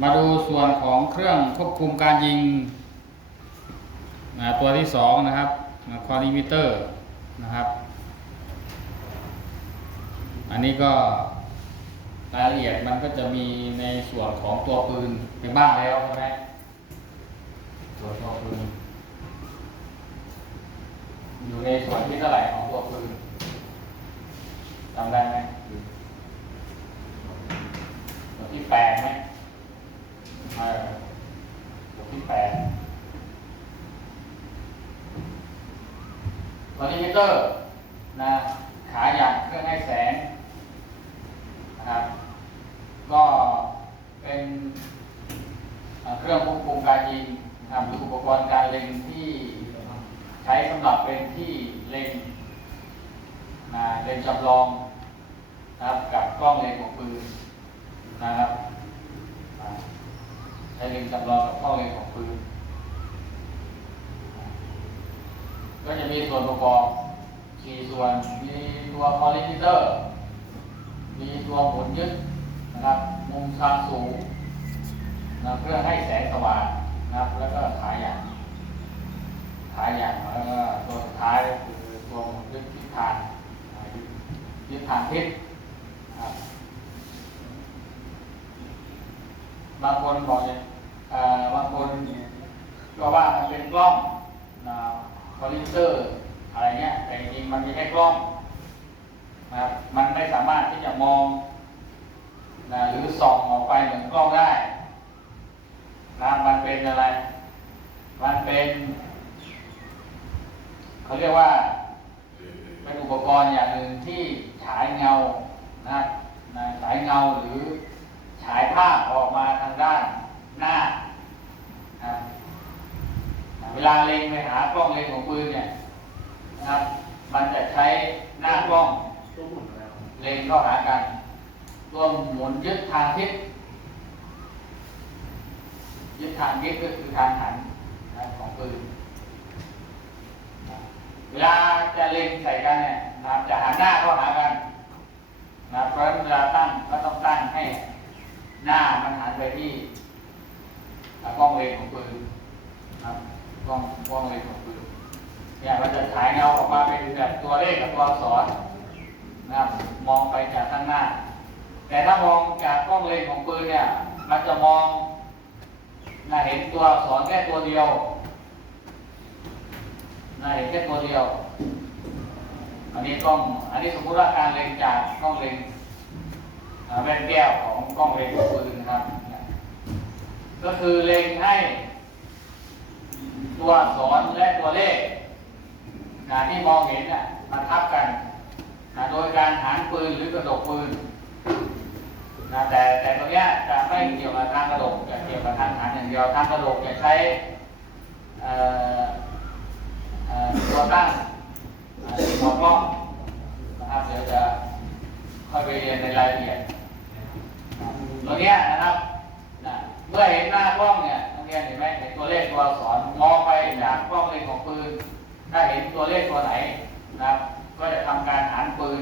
มาดูส่วนของเครื่องควบคุมการยิงนะตัวที่สองนะครับคอลิมิเตอร์นะครับ อันนี้ก็รายละเอียดมันก็จะมีในส่วนของตัวปืนไปบ้างแล้วใช่ไหมส่วนตัวปืนอยู่ในส่วนที่เท่าไหร่ของตัวปืนจำได้ไหมส่วนที่แปดไหม เออส่วนที่แปดคอนิมิเตอร์นะขาอย่างเครื่องให้แสงนะครับ ก็เป็นเอ่อเครื่องควบคุมการยิงนะครับหรืออุปกรณ์การเล็งที่ใช้สำหรับเป็นที่เล็งนะเล็งจำลองนะครับกับกล้องเล็งของปืนนะครับอ่าใช้ เล็งจำลองกับกล้อเล็งของปืนก็จะมีส่วนประกอบสี่ส่วน มีตัวคอลิมิเตอร์ มีตัวหมุนยึดนะครับ มุมทางสูงนะเพื่อให้แสงสว่างนะครับ แล้วก็ขายอย่างขายอย่างแล้วก็ตัวสุดท้ายคือตัวหมุนยึดทิศทางยึดทางทิศนะครับบางคนบอกเนี่ย บางคนก็ว่ามันเป็นกล้องนะคอลิเตอร์อะไรเงี้ย แต่จริงมันม่ใช่กล้องนะครับมันไม่สามารถที่จะมองนะหรือส่องออกไปเหมือนกล้องได้นะมันเป็นอะไร มันเป็นเขาเรียกว่าเป็นอุปกรณ์อย่างหนึ่งที่ฉายเงานะนะฉายเงาหรือฉายภาพออกมาทางด้านหน้านะเว ลาเล็งไปหากล้องเล็งของปืนเนี่ยนะครับ มันจะใช้หน้ากล้องเล็งเข้าหากันรวมหมุนยึดทางทิศยึดทางทิศก็คือทางหันนะของปืนเวลาจะเล็งใส่กันเนี่ยนะจะหันหน้าเข้าหากันนะครับเพราะฉะนั้นเวลาตั้งก็ต้องตั้งให้หน้ามันหันไปที่กล้องเล็งของปืนนะครับ กล้องกล้องเล็งของปืนเนี่ยมันจะฉายเงาออกมาเป็นแบบตัวเลขกับตัวอักษรนะครับมองไปจากข้างหน้า แต่ถ้ามองจากกล้องเลนส์ของปืนเนี่ยมันจะมองนะเห็นตัวอักษรแค่ตัวเดียวนะเห็นแค่ตัวเดียว อันนี้กล้องอันนี้สมมติว่าการเล็งจากกล้องเลนส์แว่นแก้วของกล้องเลนส์ของปืนนะครับ ก็คือเล็งให้ ตัวอักษรและตัวเลขนะที่มองเห็นน่ะมันทับกันนะโดยการหารปืนหรือกระดกปืนนะแต่แต่ตรงเนี้ยจะไม่เกี่ยวกับทางกระดกจะเกี่ยวกับทางหารอย่างเดียวทางกระดกจะใช้ตัวตั้งหัวกล้องนะครับเดี๋ยวจะค่อยไปเรียนในรายละเอียดตรงเนี้ยนะครับนะเมื่อเห็นหน้ากล้องเนี่ย เรียเห็นไหมเห็นตัวเลขตัวอักษรมองไปจากกล้องเลนของปืน ถ้าเห็นตัวเลขตัวไหนนะครับ ก็จะทำการหารปืน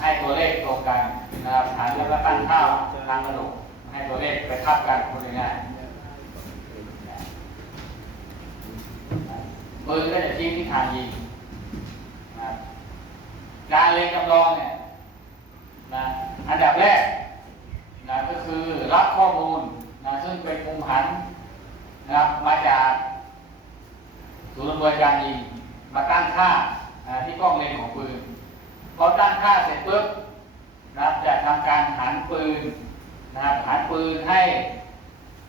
ให้ตัวเลขตรงกันนะครับหารแล้วก็ตั้งค่าทางกระดูกให้ตัวเลขไปทับกันพูดง่ายปืนก็จะชี้ทิศทางยิงนะครับการเล็งจำลองเนี่ยนะอันดับแรกนะก็คือรับข้อมูลนะซึ่งเป็นมุมหัน นะครับมาจากศูนย์อำนวยการยิงมาตั้งค่านะที่กล้องเลนของปืนพอตั้งค่าเสร็จปุ๊บนะครับจะทำการหันปืนนะครับหันปืนให้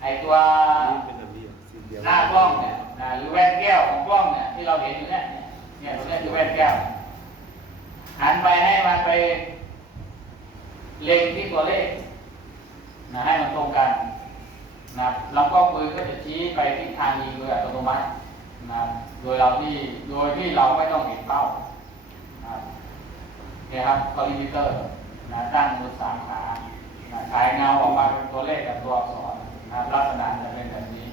ไอตัวนี่เป็นแบบนี้เหรอสีเดียวหน้ากล้องเนี่ยนะหรือแว่นแก้วของกล้องเนี่ยที่เราเห็นอยู่เนี่ยเนี่ยตรงเนี้ยคือแว่นแก้ว หันไปให้มันไปเล็งที่ตัวเลขนะให้มันตรงกัน นะครับลำกล้องปืนก็จะชี้ไปทิศทางยิงโดยอัตโนมัตินะโดยเราที่โดยที่เราไม่ต้องเห็นเป้านะครับเนี่ครับคอลิมิเตอร์นะตั้งบนสามขานะฉายเงาออกมาเป็นตัวเลขกับตัวอักษรนะครับลักษณะจะเป็นแบบนี้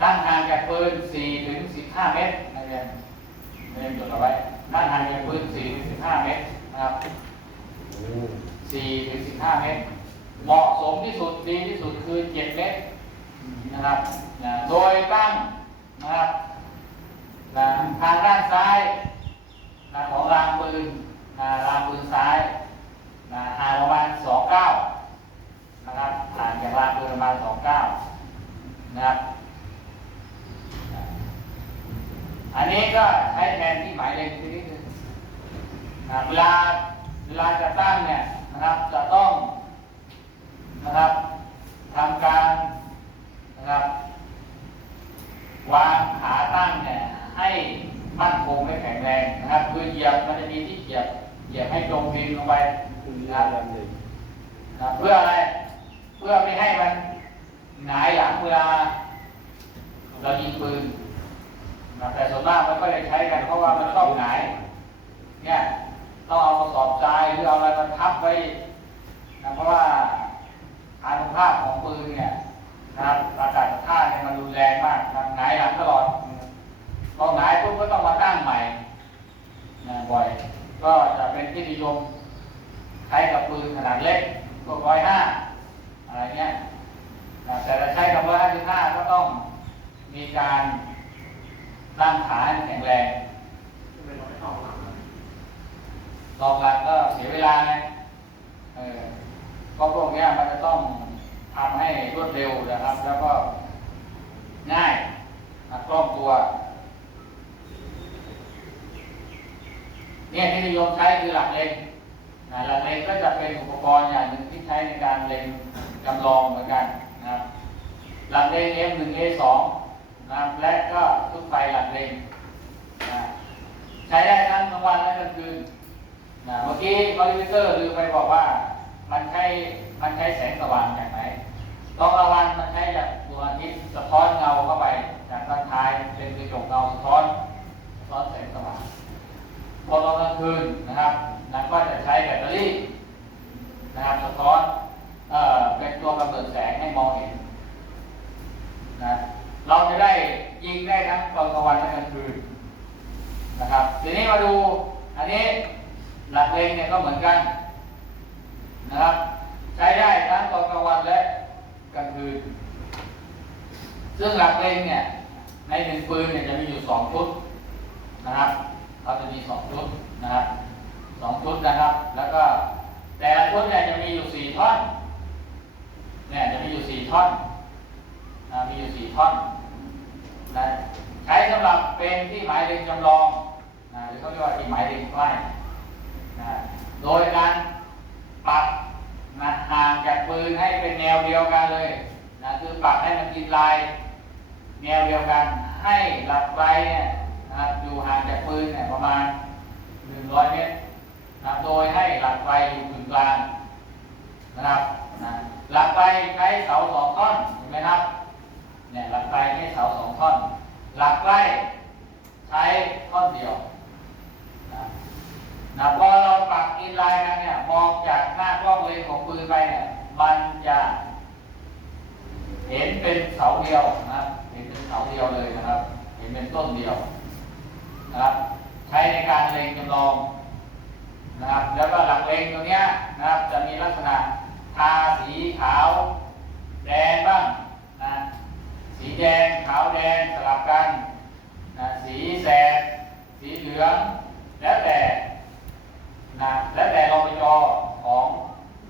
ตั้งห่างจากปืน4ถึง15 เมตรนักเรียนนักเรียนจดเอาไว้ตั้งห่างจากปืน4ถึง15 เมตรนะครับ4ถึง15 เมตร เหมาะสมที่สุดดีที่สุดคือเจ็ดเมตร นะครับนะโดยตั้งนะครับนะทางด้านซ้ายนะของรางปืนนะรางปืนซ้ายนะห่างประมาณสองเก้านะครับห่างจากรางปืนประมาณสองเก้านะครับ อันนี้ก็ใช้แทนที่หมายเลขที่นี่คือนะเวลาเวลาจะตั้งเนี่ยนะครับ จะต้องนะครับทำการ นะครับวางขาตั้งเนี่ยให้มั่นคงและแข็งแรงนะครับคือเหยียบมันจะมีที่เหยียบเหยียบให้ตรงดินลงไปนะครับยันเลยนะเพื่ออะไร เพื่อไม่ให้มันหงายหลังเวลาเรายิงปืนนะแต่ส่วนมากมันก็เลยใช้กันเพราะว่ามันชอบหงายเนี่ยต้องเอากระสอบทรายหรือเอาอะไรมาทับไว้นะเพราะว่าอานุภาพของปืนเนี่ยนะครับ หลังตลอดพอหายปุ๊บก็ต้องมาตั้งใหม่นะบ่อย ก็จะเป็นที่นิยมใช้กับปืนขนาดเล็กพวกร้อยห้าอะไรเงี้ยแต่ถ้าใช้กับร้อยห้าสิบห้าก็ต้องมีการตั้งขาแข็งแรงไม่ต้องหลังนะตอกหลักก็เสียเวลาไงเออเพราะพวกเนี้ยมันจะต้องทำให้รวดเร็วนะครับ แล้วก็ง่าย นะคล่องตัว เนี่ยที่นิยมใช้คือหลักเลนะหลักเล็งก็จะเป็นอุปกรณ์อย่างหนึ่งที่ใช้ในการเล็งจำลองเหมือนกันนะครับหลักเล็ง M1 A2 นะครับและก็ทุกไฟหลักเล็งนะใช้ได้ทั้งกลางวันและกลางคืนนะเมื่อกี้คอมพิวเตอร์ลืมไปบอกว่ามันใช้มันใช้แสงสว่างจากไหนตอนกลางวันมันใช้จากดวงอาทิตย์สะท้อนเงาเข้าไปจากด้านท้ายเป็นกระจกเงาสะท้อนสะท้อนแสงสว่าง พอตอนกลางคืนนะครับนะก็จะใช้แบตเตอรี่นะครับสะท้อนเอ่อเป็นตัวกำเนิดแสงให้มองเห็นนะเราจะได้ยิงได้ทั้งตอนกลางวันและกลางคืนนะครับทีนี้มาดูอันนี้หลักเลงเนี่ยก็เหมือนกันนะครับ ใช้ได้ทั้งตอนกลางวันและกลางคืน ซึ่งหลักเลงเนี่ยในหนึ่งปืนเนี่ยจะมีอยู่สองชุดนะครับเราจะมีสองชุดนะครับสองชุดนะครับ แล้วก็แต่ละชุดเนี่ยจะมีอยู่สี่ท่อนเนี่ยจะมีอยู่สี่ท่อนนะมีอยู่สี่ท่อนนะใช้สำหรับเป็นที่หมายเลขจำลองนะหรือเขาเรียกว่าที่หมายเลขใกล้นะโดยการปักนะห่างจากปืนให้เป็นแนวเดียวกันเลย นะคือปักให้มันกินลายแนวเดียวกันให้หลักไฟเนี่ยนะครับอยู่ห่างจากปืนเนี่ยประมาณ 100 เมตรนับโดยให้หลักไฟอยู่กึ่งกลางนะครับนะหลักไฟใช้เสาสองท่อนเห็นไหมครับเนี่ยหลักไฟใช้เสาสองท่อน หลักไฟใช้ท่อนเดียวนะนะพอเราปักอินไลน์กันเนี่ยมองจากหน้ากล้องเลนของปืนไปเนี่ยมันจะ เห็นเป็นเสาเดียวนะเห็นเป็นเสาเดียวเลยนะครับ เห็นเป็นต้นเดียวนะครับใช้ในการเล็งจำลองนะครับแล้วก็หลักเล็งตัวเนี้ยนะครับจะมีลักษณะทาสีขาว แดงบ้างนะสีแดงขาวแดงสลับกันนะสีแสดสีเหลืองแล้วแต่นะแล้วแต่รปจของ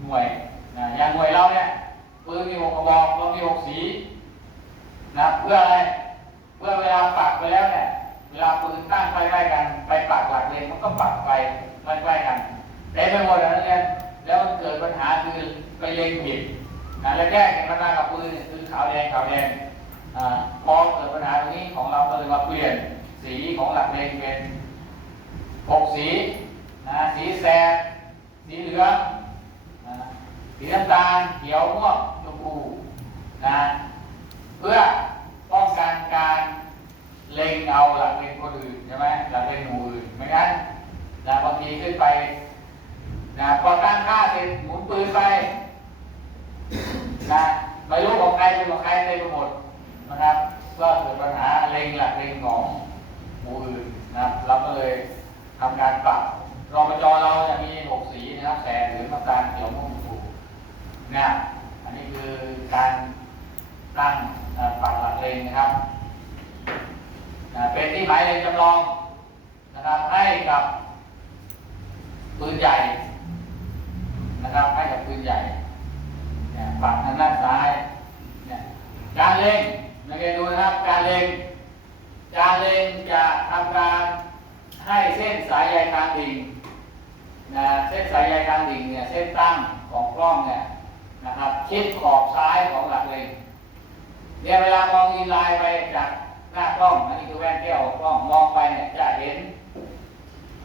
หน่วยนะอย่างหน่วยเราเนี่ย ปืนมีหกกระบอกเรามีหกสีนะเพื่ออะไรเพื่อเวลาปักไปแล้วเนี่ยเวลาปืนตั้งใกล้ๆกันไปปักหลักเลนมันก็ปักไปใกล้ๆกันเต็มไปหมดแล้วเนี่ยแล้วมันเกิดปัญหาคือไปเล็งผิดนะแล้วแก้กันปัญหากับปืนคือขาวแดงขาวแดงอ่าพอเกิดปัญหาตรงนี้ของเราก็เลยมาเปลี่ยนสีของหลักเลนเป็นหกสีนะสีแสดสีเหลืองนะสีน้ำตาลเขียวม่วง นะเพื่อป้องกันการเล็งเอาหลักเลงคนอื่นใช่ไหมหลักเลงหมู่อื่นไม่งั้นนะบางทีขึ้นไปนะพอตั้งค่าเสร็จหมุนปืนไปนะไม่รู้ของใครเป็นของใครเต็มไปหมดนะครับก็เกิดปัญหาเล็งหลักเลงของหมู่อื่นนะครับเราก็เลยทำการปรับรปจเราจะมีหกสีนะครับแสดเหลืองน้ำตาลเขียวม่วงชมพูนเนี่ยอันนี้คือการ ตั้งเอ่อปักหลักเลงนะครับเป็นที่หมายเลงจำลองนะครับให้กับปืนใหญ่นะครับให้กับปืนใหญ่เนี่ยปักทางด้านซ้ายเนี่ยการเล็งนักเรียนดูนะครับการเล็งการเล็งจะทำการให้เส้นสายใยทางดิ่งนะเส้นสายใยทางดิ่งเนี่ยเส้นตั้งของกล้องเนี่ยนะครับชิดขอบซ้ายของหลักเล็ง เนี่ยเวลามองอินไลน์ไปจากหน้ากล้องอันนี้คือแว่นแก้วกล้องมองไปเนี่ยจะเห็น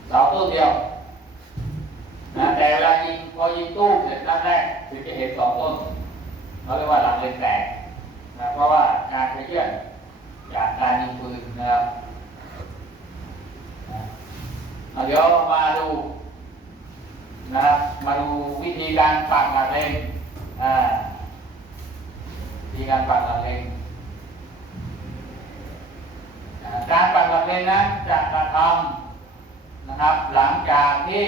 เสาต้นเดียวนะแต่เวลายิงพอยิงตู้เสร็จนัดแรกถึงจะเห็นสองต้นเขาเรียกว่าหลักเล็งแตกนะเพราะว่าการเคลื่อนจากการยิงปืนนะครับเอาเดี๋ยวมาดูนะครับมาดูวิธีการปักหลักเลงอ่าีการปักหลักเลงการปักหลักเลงนั้นจะกระทำนะครับ หลังจากที่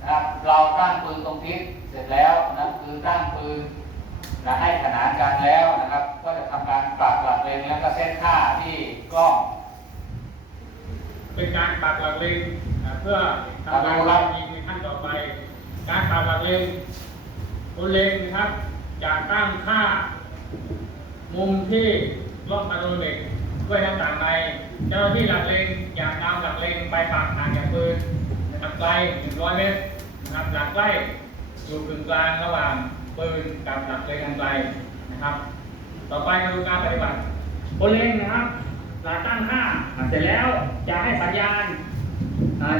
นะครับเราตั้งปืนตรงทิศเสร็จแล้วนะคือตั้งปืนนะให้ขนานกันแล้วนะครับ ก็จะทำการปรับหลักเลนแล้วก็เซตค่าที่กล้อง เป็นการปักหลักเลงเพื่อทำการวางยิงในขั้นต่อไป การปักหลักเลงบนเลงนะครับจะตั้งค่า มุมที่ล็อกอะโนเมกด้วยหน้าต่างในเจ้าหน้าที่หลักเลงอยากนำหลักเลงไปปักห่างจากปืนนะครับไกล100 เมตรนะครับหลักใกล้อยู่กึ่งกลางระหว่างปืนกับหลักเลงอันไกลนะครับ ต่อไปมาดูการปฏิบัติบนเลงนะครับ หลักตั้งค่าเสร็จแล้วจะให้สัญญาณ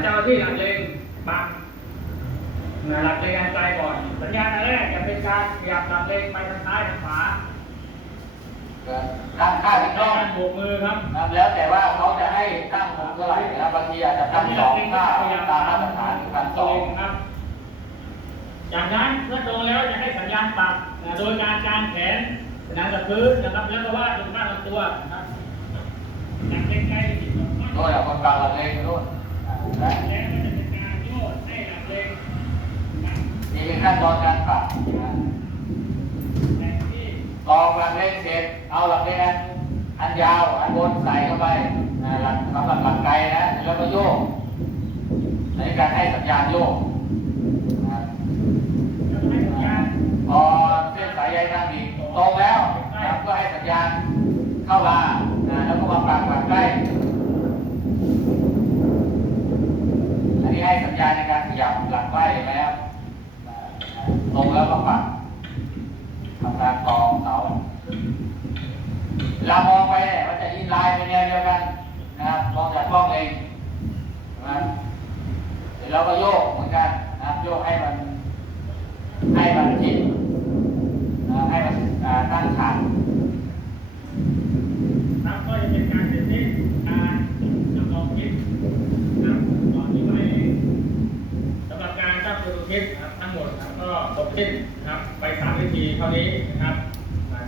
เจ้าหน้าที่หลักเลงปักหลักเลงอันไกลก่อน สัญญาณแรกจะเป็นการขยับหลักเลงไปทางซ้ายทางขวา ตั้งค่าที่กล้องการโบกมือครับนะครับแล้วแต่ว่าเขาจะให้ตั้งผมเท่าไหร่นะครับบางทีอาจจะตั้งสองค่าตามมาตรฐานคือพันสองครับจากนั้นเมื่อตรงแล้วจะให้สัญญาณปักนะโดยการกางแขนขนานกับพื้นนะครับแล้วก็วาดตรงข้างลำตัวนะครับจากใกล้ๆที่สุดโน่นแหละคนกลางหลักเลงโน่นอ่านะแล้วก็จะเป็นการโยกให้หลักเลงนะนี่เป็นขั้นตอนการปรับนะแต่ ที่ตอกหลักเลงเสร็จเอาหลักเลงอันอันยาวอันบนใส่เข้าไปหลักสำหรับหลักไกลนะแล้วก็โยกในการให้สัญญาณโยกพอเส้นสายใยทางนี้ตรงแล้วเพื่อให้สัญญาณเข้ามาแล้วก็มาปักหลักใกล้อันนี้ให้สัญญาณในการขยับหลักใกล้แล้วตรงแล้วก็ปัก การตองเสาเวลามองไปเนี่ยมันจะอินไลน์เป็นแนวเดียวกันนะครับมองจากกล้องเองนะครับเสร็จแล้วก็โยกเหมือนกันนะครับโยกให้มันให้มันจิตนะให้มันตั้งฉากครับก็จะเป็นการเสร็จสิ้นการจำลองคลิปนะครับก่อนที่ไปสำหรับการตั้งตัวคลิปนะครับทั้งหมดนะครับก็จบสิ้นนะครับไปสามวิธีเท่านี้นะครับอ่า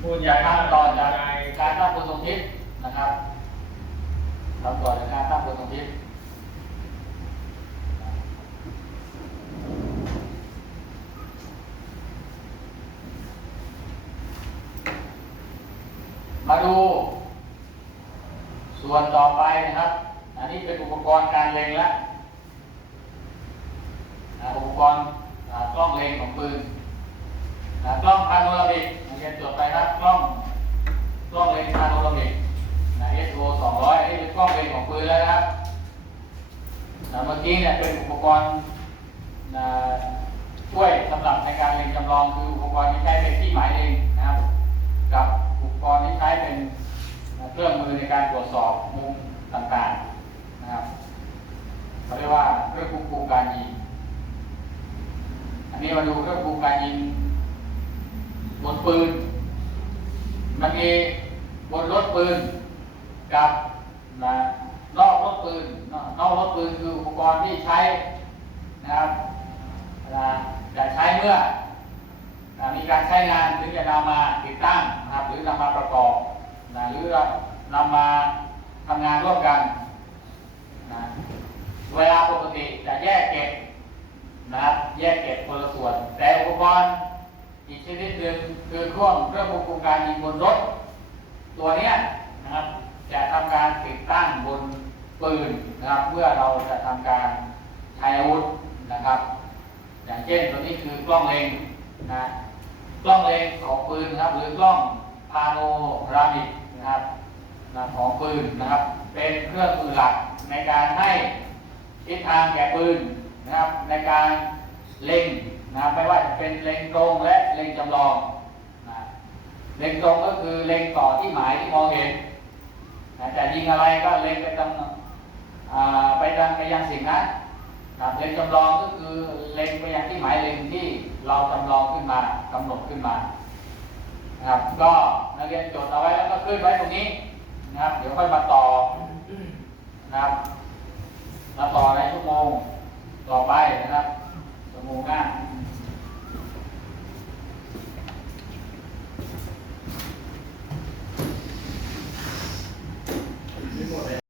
ผู้ อย่า ใหญ่ ทำต่อจาก ใหญ่ การตั้งบนตรงทิศนะครับ ครับก่อนนะครับตั้งบนตรงนี้ศมาดู ส่วนต่อไปนะครับ อันนี้เป็นอุปกรณ์การเล็งแล้วอ่าอุปกรณ์อ่ากล้องเล็งของปืนอ่ากล้องพาโนรามิกนักเรียนจดไปครับกล้องกล้องเล็งพาโนรามิกนะ SO 200อันนี้เป็นกล้องเล็งของปืนแล้วนะครับ อ่าเมื่อกี้เนี่ยเป็นอุปกรณ์ช่วยสำหรับในการเล็งจำลองคืออุปกรณ์ที่ใช้เป็นที่หมายเองนะครับ กับอุปกรณ์ที่ใช้เป็นเครื่องมือในการตรวจสอบมุมต่างๆนะครับเขาเรียกว่าเครื่องควบคุมการยิง อันนี้มาดูเครื่องควบคุมการยิงบนปืน มันมีบนรถปืนกับนะ นอกรถปืนนอกนอกรถปืนคืออุปกรณ์ที่ใช้นะครับจะใช้เมื่อ มีการใช้งานถึงจะนำมาติดตั้งนะครับหรือนำมาประกอบนะหรือนำมาทำงานร่วมกันนะเวลาปกติจะแยกเก็บนะครับแยกเก็บคนละส่วน แต่อุปกรณ์อีกชนิดหนึ่งคือเครื่องเครื่องควบคุมการยิงบนรถ ตัวเนี้ยนะครับจะทำการติดตั้งบน ปืนนะครับเมื่อเราจะทำการใช้อาวุธนะครับ อย่างเช่นตัวนี้คือกล้องเล็งนะกล้องเล็งของปืนนะครับ หรือกล้องพาโนรามิกนะครับนะของปืนนะครับ เป็นเครื่องมือหลักในการให้ทิศทางแก่ปืนนะครับ ในการเล็งนะครับไม่ว่าจะเป็นเล็งตรงและเล็งจำลองนะเล็งตรงก็คือเล็งต่อที่หมายที่มองเห็นนะแต่ยิงอะไรก็เล็งไปตำอ่า ไปดังไปยังสิ่งนั้นครับเล็งจำลองก็คือเล็งไปยังที่หมายเล็งที่เราจำลองขึ้นมากำหนดขึ้นมานะครับก็นักเรียนจดเอาไว้แล้วก็ขึ้นไว้ตรงนี้นะครับ เดี๋ยวค่อยมาต่อนะครับมาต่อในชั่วโมงต่อไปนะครับชั่วโมงหน้า